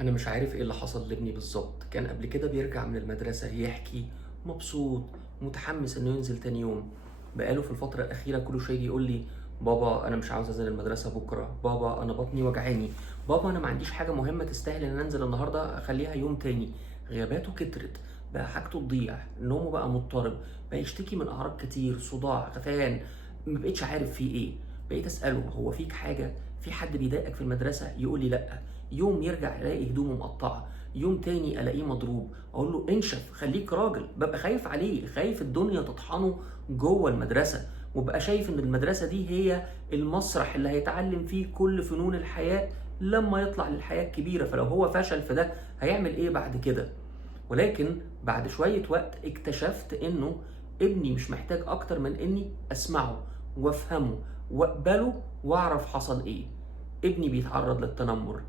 أنا مش عارف إيه اللي حصل لابني بالظبط. كان قبل كده بيرجع من المدرسة يحكي مبسوط متحمس إنه ينزل تاني يوم. بقاله في الفترة الأخيرة كل شوية يجي يقول لي: بابا أنا مش عاوز أنزل المدرسة بكرة، بابا أنا بطني وجعاني، بابا أنا ما عنديش حاجة مهمة تستاهل إن أنا أنزل النهاردة، أخليها يوم تاني. غياباته كترت، بقى حاجته تضيع، نومه بقى مضطرب، بقى يشتكي من أعراض كتير، صداع، غثيان. مبقتش عارف فيه إيه. بقيت أسأله: هو فيك حاجة؟ في حد بيضايقك في المدرسة؟ يقول لي لأ. يوم يرجع يلاقي هدومه مقطعه، يوم تاني الاقيه مضروب، اقول له: انشف، خليك راجل. ببقى خايف عليه، خايف الدنيا تطحنه جوه المدرسه، وبقى شايف ان المدرسه دي هي المسرح اللي هيتعلم فيه كل فنون الحياه لما يطلع للحياه الكبيره. فلو هو فشل في ده هيعمل ايه بعد كده؟ ولكن بعد شويه وقت اكتشفت انه ابني مش محتاج اكتر من اني اسمعه وافهمه واقبله واعرف حصل ايه. ابني بيتعرض للتنمر.